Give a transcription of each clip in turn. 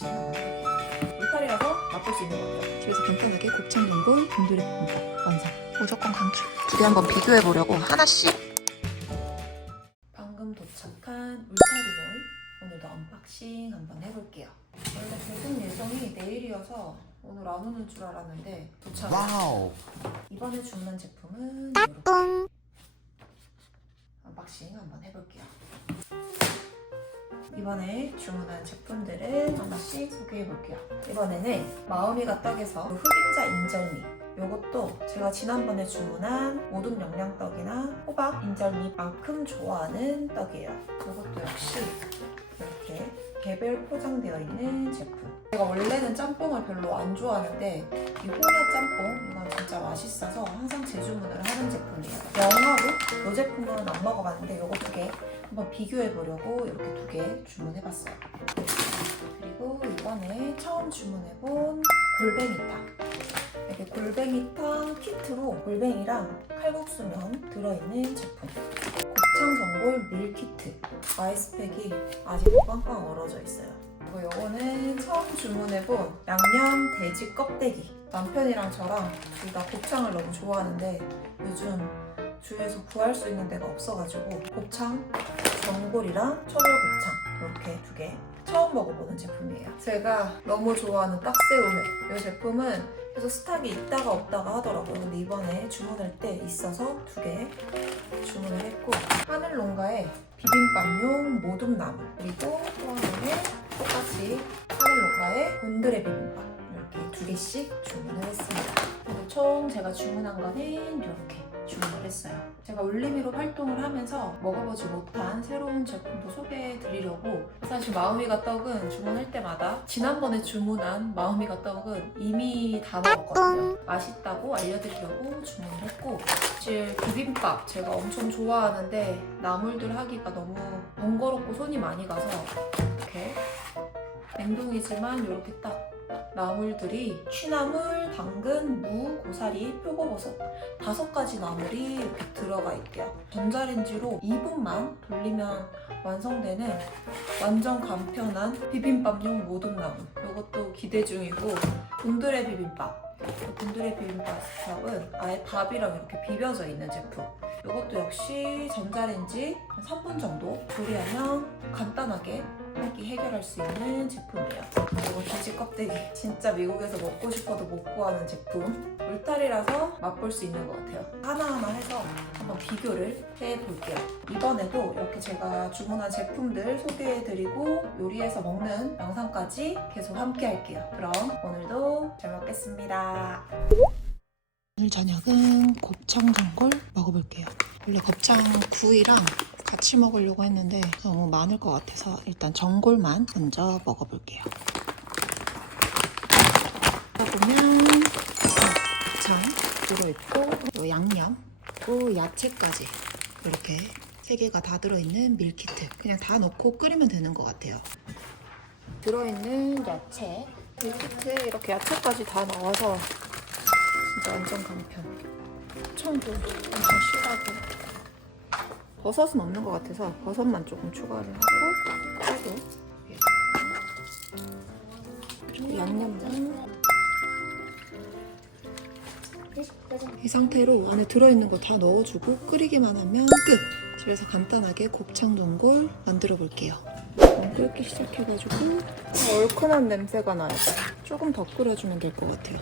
해볼게요. 울타리라서 맛볼 수 있는 것 같아요. 집에서 간단하게 곱창 전골 곰돌이 볶음밥 완성. 무조건 강추. 두 개 한번 비교해 보려고 하나씩. 방금 도착한 울타리볼 오늘도 언박싱 한번 해볼게요. 원래 배송 예정이 내일이어서 오늘 안 오는 줄 알았는데 도착. 와우. 이번에 주문한 제품은 따뚱 언박싱 한번 해볼게요. 이번에 주문한 제품들을 하나씩 소개해 볼게요. 이번에는 마음이가 떡에서 흑임자 인절미 요것도 제가 지난번에 주문한 모둠 영양떡이나 호박 인절미만큼 좋아하는 떡이에요. 요것도 역시 이렇게 개별 포장되어 있는 제품. 제가 원래는 짬뽕을 별로 안 좋아하는데 이 홍야 짬뽕 이건 진짜 맛있어서 항상 재주문을 하는 제품이에요. 영화로 이 제품은 안 먹어봤는데 이거 두 개 한번 비교해 보려고 이렇게 두 개 주문해 봤어요. 그리고 이번에 처음 주문해 본 골뱅이탕. 이렇게 골뱅이탕 키트로 골뱅이랑 칼국수면 들어있는 제품. 곱창 전골 밀키트. 아이스팩이 아직도 꽝꽝 얼어져 있어요. 그리고 요거는 처음 주문해본 양념 돼지 껍데기. 남편이랑 저랑 둘 다 곱창을 너무 좋아하는데 요즘 주위에서 구할 수 있는 데가 없어가지고 곱창, 전골이랑 초벌곱창 이렇게 두 개 처음 먹어보는 제품이에요. 제가 너무 좋아하는 딱새우회. 이 제품은 계속 스탁이 있다가 없다가 하더라고요. 근데 이번에 주문할 때 있어서 두 개 주문을 했고 하늘농가의 비빔밥용 모둠나물 그리고 또 하나는 똑같이 하늘농가의 곤드레 비빔밥 두 개씩 주문을 했습니다. 그리고 총 제가 주문한 거는 이렇게 주문을 했어요. 제가 울리미로 활동을 하면서 먹어보지 못한 새로운 제품도 소개해 드리려고 사실 마음이가 떡은 주문할 때마다 지난번에 주문한 마음이가 떡은 이미 다 먹었거든요. 맛있다고 알려드리려고 주문을 했고 사실 비빔밥 제가 엄청 좋아하는데 나물들 하기가 너무 번거롭고 손이 많이 가서 이렇게 냉동이지만 이렇게 딱 나물들이 취나물, 당근, 무, 고사리, 표고버섯 다섯 가지 나물이 이렇게 들어가 있대요. 전자레인지로 2분만 돌리면 완성되는 완전 간편한 비빔밥용 모든 나물. 이것도 기대 중이고 곤드레 비빔밥. 이 곤드레 비빔밥은 아예 밥이랑 이렇게 비벼져 있는 제품. 이것도 역시 전자레인지 한 3분 정도 조리하면 간단하게 한 끼 해결할 수 있는 제품이에요. 껍데기 진짜 미국에서 먹고 싶어도 못 구하는 제품. 울타리라서 맛볼 수 있는 것 같아요. 하나하나 해서 한번 비교를 해볼게요. 이번에도 이렇게 제가 주문한 제품들 소개해드리고 요리해서 먹는 영상까지 계속 함께 할게요. 그럼 오늘도 잘 먹겠습니다. 오늘 저녁은 곱창 전골 먹어볼게요. 원래 곱창 구이랑 같이 먹으려고 했는데 너무 많을 것 같아서 일단 전골만 먼저 먹어볼게요. 보면 곱창 들어있고 요 양념 그리고 야채까지 이렇게 세 개가 다 들어있는 밀키트 그냥 다 넣고 끓이면 되는 것 같아요. 들어있는 야채 밀키트에 이렇게 야채까지 다 넣어서 진짜 완전 간편. 청도 엄청 실하고 버섯은 없는 것 같아서 버섯만 조금 추가를 하고 그리고 양념장 이 상태로 안에 들어있는 거 다 넣어주고 끓이기만 하면 끝! 집에서 간단하게 곱창 전골 만들어 볼게요. 끓기 시작해가지고 얼큰한 냄새가 나요. 조금 더 끓여주면 될 것 같아요.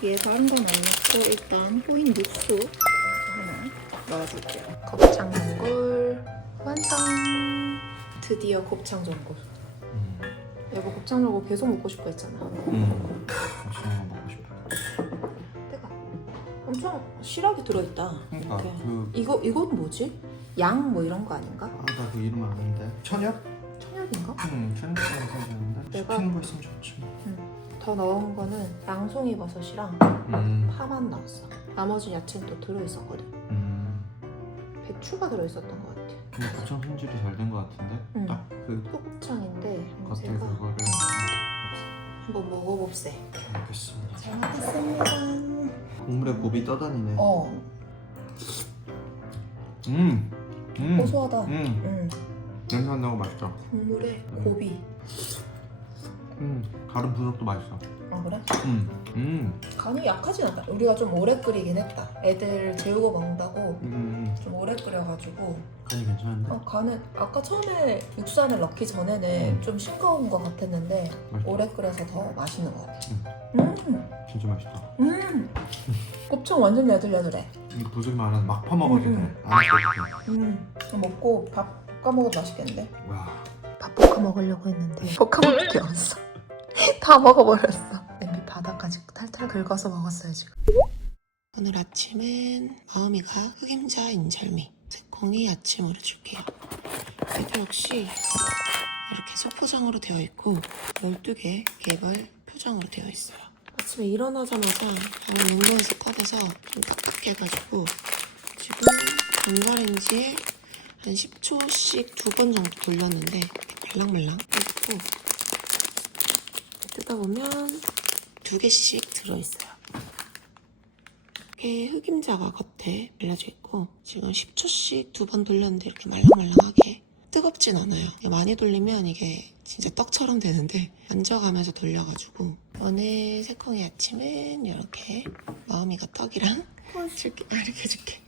뒤에 다른 건 안 넣고 일단 호인 육수 하나 넣어줄게요. 곱창 전골 완성! 드디어 곱창 전골. 음. 여보 곱창 전골 계속 먹고 싶어 했잖아. 음. 엄청 실하게 들어있다. 그러니까 이렇게. 그 이거 이건 뭐지? 양 뭐 이런 거 아닌가? 아, 나 그 이름 아는데. 천엽? 천엽인가? 응, 천엽이라고 생각하는데. 내가- 시키는 거 있으면 좋지. 더 넣은 거는 양송이 버섯이랑 음. 파만 넣었어. 나머지 야채는 또 들어있었거든. 음. 배추가 들어있었던 것 같아. 근데 곱창 손질이 잘된것 같은데. 응. 딱그 소곱창인데 겉에 냄새가 그거를 한번 먹어봅세. 먹겠습니다. 잘 먹겠습니다. 국물에 곱이 떠다니네. 어, 음. 음. 고소하다. 음. 응. 냄새 안 나고 맛있다. 국물에 음. 고 비. 가름 부석도 맛있어. 아 그래? 음, 음, 간이 약하진 않다. 우리가 좀 오래 끓이긴 했다. 애들 재우고 먹는다고 음, 좀 오래 끓여가지고 간이 괜찮은데. 어, 간은 아까 처음에 육수안을 넣기 전에는 음. 좀 싱거운 것 같았는데 맛있다. 오래 끓여서 더 맛있는 것 같아. 음. 음, 진짜 맛있다. 음. 곱창 완전 야들야들해. 이거 부석이 많아서 막 퍼먹어도 돼. 음, 안 먹어도 음. 먹고 밥 볶아 먹어도 맛있겠는데? 돼. 와, 밥 볶아 먹으려고 했는데 볶아 먹을 게 없어. 다 먹어버렸어. 냄비 바닥까지 탈탈 긁어서 먹었어요 지금. 오늘 아침은 마음이가 흑임자 인절미 새콩이 아침으로 줄게요. 얘도 역시 이렇게 소포장으로 되어 있고 12개 개발 표정으로 되어 있어요. 아침에 일어나자마자 바로 냉동에서 꺼내서 좀 딱딱해가지고 지금 전자레인지에 한 10초씩 두 번 정도 돌렸는데 말랑말랑 끓고 뜯어보면 두 개씩 들어있어요. 이렇게 흑임자가 겉에 발라져 있고 지금 10초씩 두 번 돌렸는데 이렇게 말랑말랑하게 뜨겁진 않아요. 많이 돌리면 이게 진짜 떡처럼 되는데 만져가면서 돌려가지고 오늘 새콩이 아침은 이렇게 마음이가 떡이랑 줄게 아, 이렇게 해줄게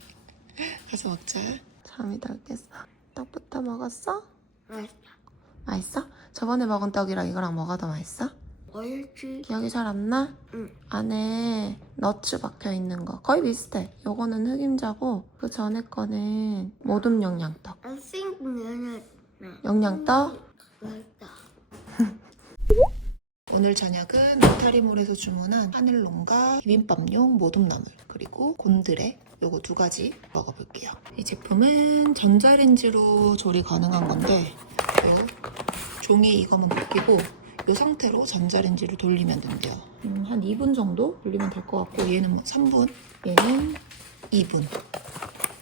가서 먹자 잠이 덜 깼어 떡부터 먹었어? 맛있어? 저번에 먹은 떡이랑 이거랑 뭐가 더 맛있어? 얼지 기억이 잘 안 나? 응. 안에 너츠 박혀 있는 거 거의 비슷해. 요거는 흑임자고 그 전에 거는 모둠 영양떡. I think 면은 영양떡? 맛있다. 오늘 저녁은 로타리몰에서 주문한 하늘롱과 비빔밥용 모둠나물 그리고 곤드레 요거 두 가지 먹어볼게요. 이 제품은 전자레인지로 조리 가능한 건데 요 종이 이거만 벗기고 이 상태로 전자레인지로 돌리면 된대요. 음, 한 2분 정도 돌리면 될 것 같고 얘는 뭐 3분, 얘는 2분.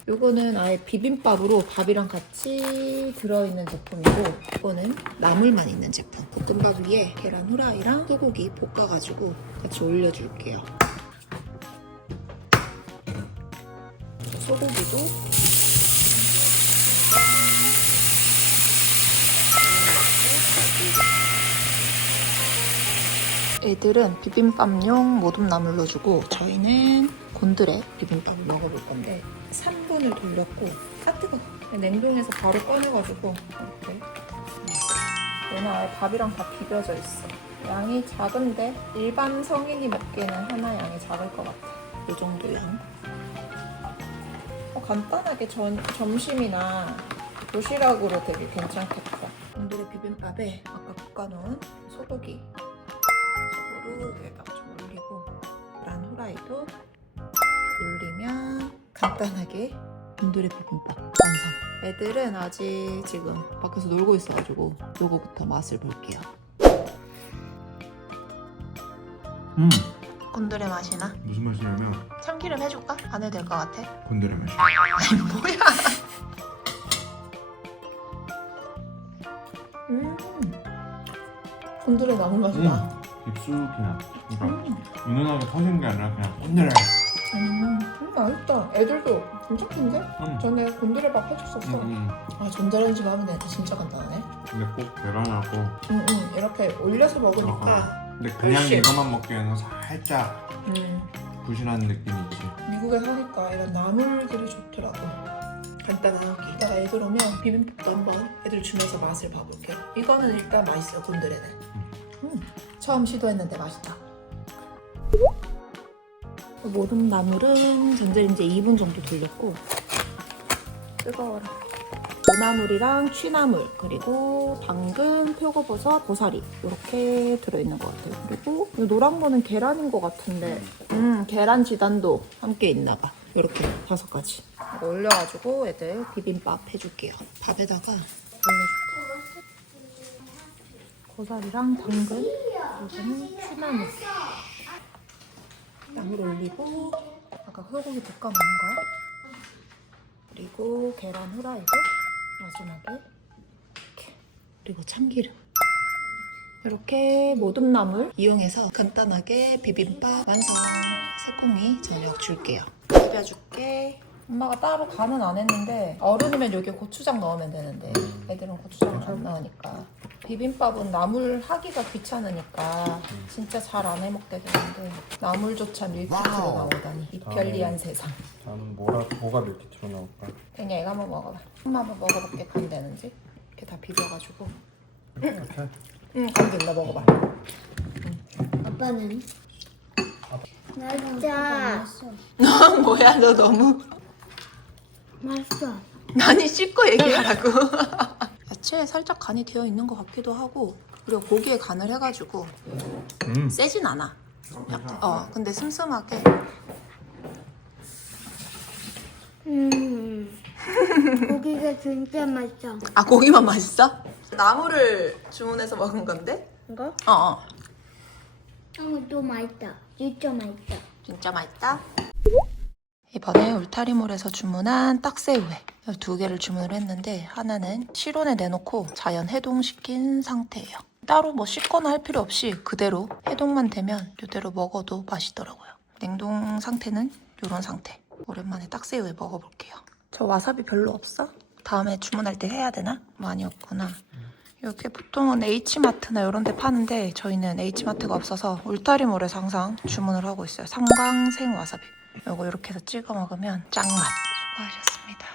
요거는 아예 비빔밥으로 밥이랑 같이 들어있는 제품이고 이거는 나물만 있는 제품. 볶음밥 위에 계란 후라이랑 소고기 볶아가지고 같이 올려줄게요. 소고기도 애들은 비빔밥용 모둠나물로 주고 저희는 곤드레 비빔밥을 먹어볼 건데 3분을 돌렸고 아 뜨거 냉동에서 바로 꺼내가지고 이렇게. 얘는 아예 밥이랑 다 비벼져 있어. 양이 작은데 일반 성인이 먹기에는 하나 양이 작을 것 같아. 이 정도 양 어, 간단하게 전, 점심이나 도시락으로 되게 괜찮겠다. 곤드레 비빔밥에 아까 볶아놓은 소고기 위에다가 좀 올리고 계란 후라이도 올리면 간단하게 곤드레 비빔밥 완성. 애들은 아직 지금 밖에서 놀고 있어가지고 요거부터 맛을 볼게요. 음, 곤드레 맛이 나? 무슨 맛이냐면 참기름 해줄까? 안 해도 될 것 같아. 곤드레 맛이. 아니 뭐야? 음, 곤드레 나물 맛이 나. 음, 입술이 나. 그러니까 음. 은은하게 터지는 게 아니라 그냥 곤드레. 음, 음, 맛있다. 애들도 괜찮던데? 음, 전에 곤드레밥 해줬었어. 음, 음. 아 전자레인지가 하면 되니까 진짜 간단하네. 근데 꼭 계란하고. 응, 응. 이렇게 올려서 먹으니까 근데 그냥 훨씬. 이것만 먹기에는 살짝 음, 부실한 느낌이 있지. 미국에 사니까 이런 나물들이 좋더라고. 간단하게. 이따가 애들 오면 비빔밥도 한번 애들 주면서 맛을 봐볼게. 이거는 일단 맛있어, 곤드레는. 음, 처음 시도했는데 맛있다. 모든 나물은 전자레인지에 2분 정도 돌렸고 뜨거워라. 모나물이랑 취나물 그리고 당근, 표고버섯, 고사리 이렇게 들어있는 것 같아요. 그리고 이 노란 거는 계란인 것 같은데 음 계란 지단도 함께 있나 봐. 이렇게 다섯 가지 올려가지고 애들 비빔밥 해줄게요. 밥에다가 올려줄게요. 고사리랑 당근 그리고는 취나물 나물 올리고 아까 소고기 볶아 먹은 거 그리고 계란 후라이도 마지막에 이렇게. 그리고 참기름. 이렇게 모둠나물 이용해서 간단하게 비빔밥 완성. 새콩이 저녁 줄게요. 비벼줄게 엄마가 따로 간은 안 했는데 어른이면 여기 고추장 넣으면 되는데 애들은 고추장 안 넣으니까. 비빔밥은 나물 하기가 귀찮으니까 진짜 잘 안 해먹게 되는데 나물조차 밀키트로. 나오다니. 이 편리한 세상. 다음은 뭐라, 뭐가 밀키트로 나올까? 그냥 이거 한번 먹어봐. 엄마 한번 먹어볼게. 간 되는지? 이렇게 다 비벼가지고. 이렇게? 응간 된다. 먹어봐. 아빠는? 나 진짜. 뭐야 너 너무 맛있어. 많이 씻고 얘기하라고. 야채에 살짝 간이 되어 있는 것 같기도 하고 그리고 고기에 간을 해가지고 음. 세진 않아. 약간, 어 근데 슴슴하게 음. 고기가 진짜 맛있어. 아 고기만 맛있어? 나물을 주문해서 먹은 건데? 이거? 어, 어. 이것도 맛있다. 진짜 맛있다. 진짜 맛있다. 이번에 울타리몰에서 주문한 딱새우회 두 개를 주문을 했는데 하나는 실온에 내놓고 자연 해동시킨 상태예요. 따로 뭐 씻거나 할 필요 없이 그대로 해동만 되면 이대로 먹어도 맛있더라고요. 냉동 상태는 이런 상태. 오랜만에 딱새우회 먹어볼게요. 저 와사비 별로 없어? 다음에 주문할 때 해야 되나? 많이 없구나. 이렇게 보통은 H마트나 이런 데 파는데 저희는 H마트가 없어서 울타리몰에서 항상 주문을 하고 있어요. 삼강 생 와사비. 이거 이렇게 해서 찍어 먹으면 짱맛. 수고하셨습니다.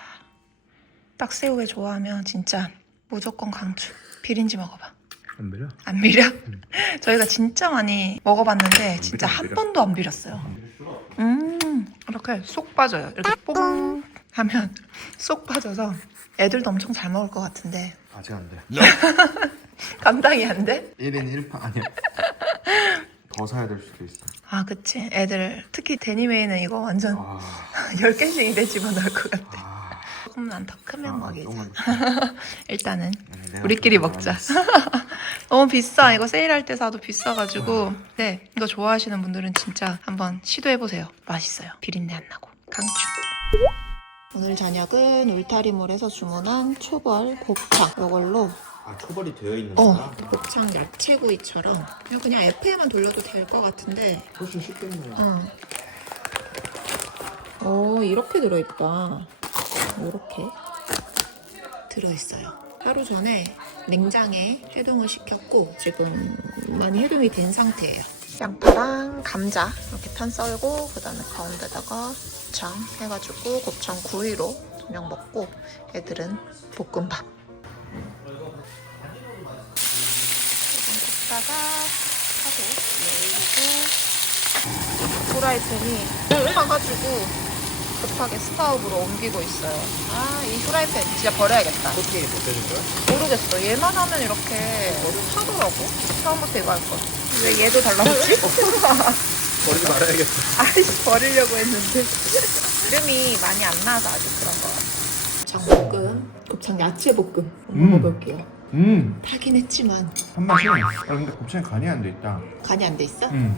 딱새우회 좋아하면 진짜 무조건 강추. 비린지 먹어봐. 안 비려? 안 비려? 저희가 진짜 많이 먹어봤는데 진짜 안한 비려. 번도 안 비렸어요. 음 이렇게 쏙 빠져요. 이렇게 뽕 하면 쏙 빠져서 애들도 엄청 잘 먹을 것 같은데 아직 안 돼. 감당이 안 돼? 1인 1파 아니야. 더 사야 될 수도 있어. 아 그치. 애들 특히 데니메이는 이거 완전 아, 10개씩 입에 집어넣을 것 같아. 아, 조금만 더 크면 아, 먹이자. 조금만 일단은 아니, 내가 우리끼리 좀 먹자. 너무 비싸. 이거 세일할 때 사도 비싸가지고. 네 이거 좋아하시는 분들은 진짜 한번 시도해보세요. 맛있어요. 비린내 안 나고. 강추. 오늘 저녁은 울타리몰에서 주문한 초벌 곱창. 이걸로 아 초벌이 되어 있는 어 거야? 곱창 야채구이처럼 그냥 그냥 F에만 돌려도 될 것 같은데 훨씬 쉽겠네. 응. 오, 이렇게 들어있다. 이렇게 들어있어요. 하루 전에 냉장에 해동을 시켰고 지금 많이 해동이 된 상태예요. 양파랑 감자 이렇게 편 썰고 그다음에 가운데다가 곱창 해가지고 곱창 구이로 저녁 먹고 애들은 볶음밥. 굽다가 하고 열리고 후라이팬이 타가지고 급하게 스타우브로 옮기고 있어요. 아, 이 후라이팬 진짜 버려야겠다. 어떻게 못 되는 거야? 모르겠어. 얘만 하면 이렇게 타더라고. 처음부터 이거 할 거. 왜 얘도 달라붙지? 버리지 말아야겠다. 아이씨, 버리려고 했는데. 이름이 많이 안 나서 아직 그런 거 같아. 곱창볶음, 곱창 야채 볶음 음. 먹어볼게요. 음, 타긴 했지만 한 맛이. 아 근데 곱창이 간이 안 돼 있다. 간이 안 돼 있어? 음.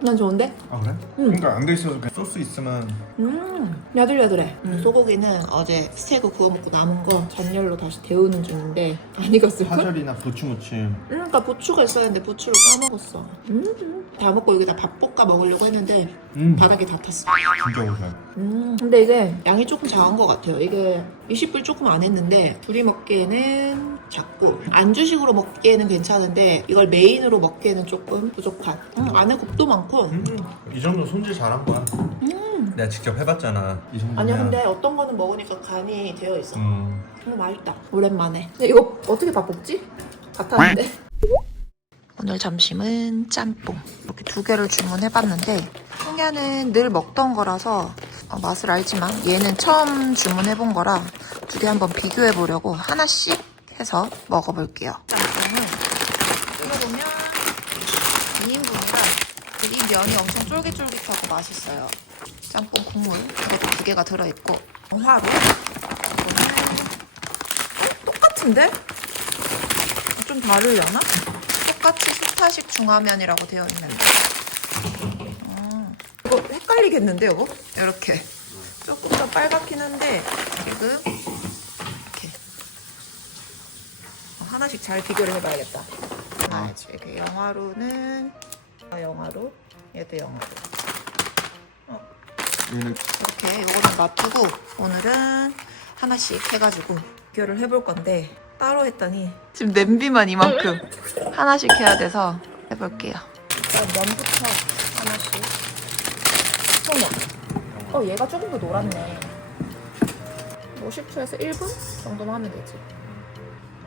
난 좋은데? 아 그래? 그러니까 안 돼 있어서 그냥 소스 있으면 음, 야들야들해. 소고기는 어제 스테이크 구워 먹고 남은 거 전열로 다시 데우는 중인데 안 익었을걸? 파절이나 부추 무침. 음, 그러니까 부추가 있어야 했는데 부추를 까먹었어. 음, 다 먹고 여기다 밥 볶아 먹으려고 했는데 음, 바닥에 다 탔어. 진짜 고소해. 음, 근데 이게 양이 조금 작은 것 같아요. 이게 20불 조금 안 했는데 둘이 먹기에는 작고 안주식으로 먹기에는 괜찮은데 이걸 메인으로 먹기에는 조금 부족한. 음, 안에 곱도 많고. 음, 이 정도 손질 잘한 거야. 음. 내가 직접 해봤잖아. 이 정도면. 아니야 근데 어떤 거는 먹으니까 간이 되어 있어. 음. 너무 맛있다. 오랜만에. 근데 이거 어떻게 밥 볶지? 다 타는데. 오늘 점심은 짬뽕. 이렇게 두 개를 주문해봤는데 풍야는 늘 먹던 거라서 어, 맛을 알지만 얘는 처음 주문해본 거라 두 개 한번 비교해보려고 하나씩 해서 먹어볼게요. 짬뽕은 끓여보면 2인분이라 이 면이 엄청 쫄깃쫄깃하고 맛있어요. 짬뽕 국물 이것도 두 개가 들어있고 화로 이거는 어? 똑같은데? 좀 다르려나? 똑같이 수타식 중화면이라고 되어 있는데. 어, 이거 헷갈리겠는데 여보? 이렇게. 조금 더 빨갛긴 한데 지금 이렇게. 어, 하나씩 잘 비교를 해봐야겠다. 아, 이렇게 영화로는 아, 영화로 얘도 영화로. 어. 얘는 이렇게 요거는 놔두고 오늘은 하나씩 해가지고 비교를 해볼 건데 따로 했더니 지금 냄비만 이만큼 하나씩 해야 돼서 해볼게요. 일단 면부터 하나씩. 송영. 어 얘가 조금 더 노랗네. 50초에서 1분 정도만 하면 되지.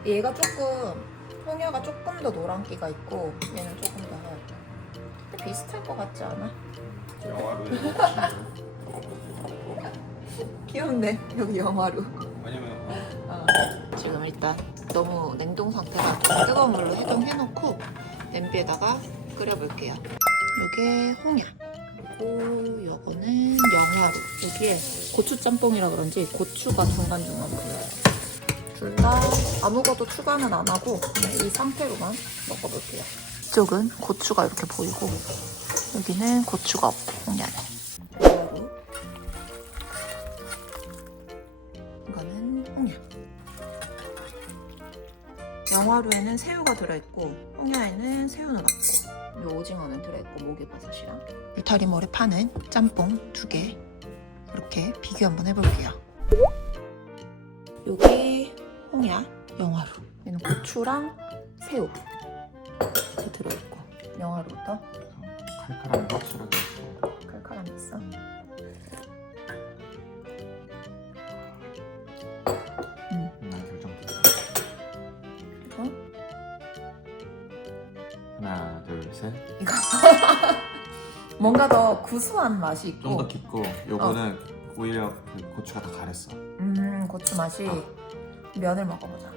얘가 조금 홍야가 조금 더 노란기가 있고 얘는 조금 더 하얗다. 근데 비슷할 것 같지 않아? 귀엽네 여기 영화로. 왜냐면 어. 상태라 뜨거운 물로 해동해놓고 냄비에다가 끓여볼게요. 이게 홍야. 그리고 요거는 영화로. 여기에 고추 짬뽕이라 그런지 고추가 중간중간 보여요. 둘 다 아무것도 추가는 안 하고 이 상태로만 먹어볼게요. 이쪽은 고추가 이렇게 보이고 여기는 고추가 없고 홍야는. 영화루에는 새우가 들어있고 홍야에는 새우는 없고 요 오징어는 들어있고 목이버섯이랑. 울타리 모래 파는 짬뽕 두 개. 이렇게 비교 한번 해볼게요. 요게 홍야 영화루. 얘는 고추랑 새우. 이렇게 들어있고. 영화루부터? 칼칼함이 확실하게 있고 칼칼함이 있어. 둘셋 이거 뭔가 더 구수한 맛이 있고 좀더 깊고 요거는 오히려 그 고추가 다 가랬어 음 고추 맛이 면을 먹어보자.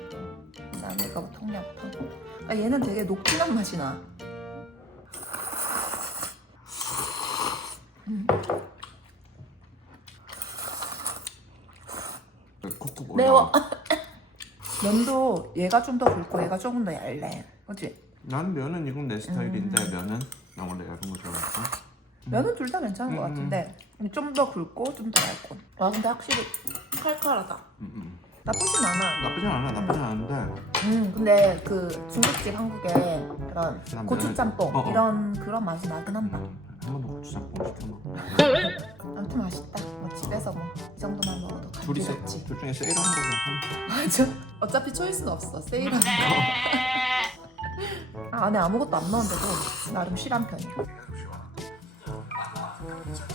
난 이거부터 홍야부터. 아 얘는 되게 녹진한 맛이 나. 음, 그 매워. 올라와 면도 얘가 좀 더 굵고 얘가 조금 더 얇네. 그렇지? 난 면은 이건 내 스타일인데 음. 면은 나 원래 얇은 거 좋아해서 면은 둘 다 괜찮은 것 음. 같은데 좀 더 굵고 좀 더 얇고. 와 근데 확실히 칼칼하다. 음, 음. 나쁘진 않아. 나쁘진 않아 나쁘진 않은데 음 근데 그 중국집 한국에 그런 그냥 고추 짬뽕 어, 어. 이런 그런 맛이 나긴 한다. 음, 한 번도 고추 짬뽕 시켜 먹어 아무튼 맛있다. 뭐 집에서 뭐 이 정도만 먹어도 둘이 세, 간지럽지. 둘 중에 세일하는 거면 맞아. 어차피 초이스는 없어. 거. 아, 안에 아무것도 안 넣었는데도 나름 실한 편이야. 참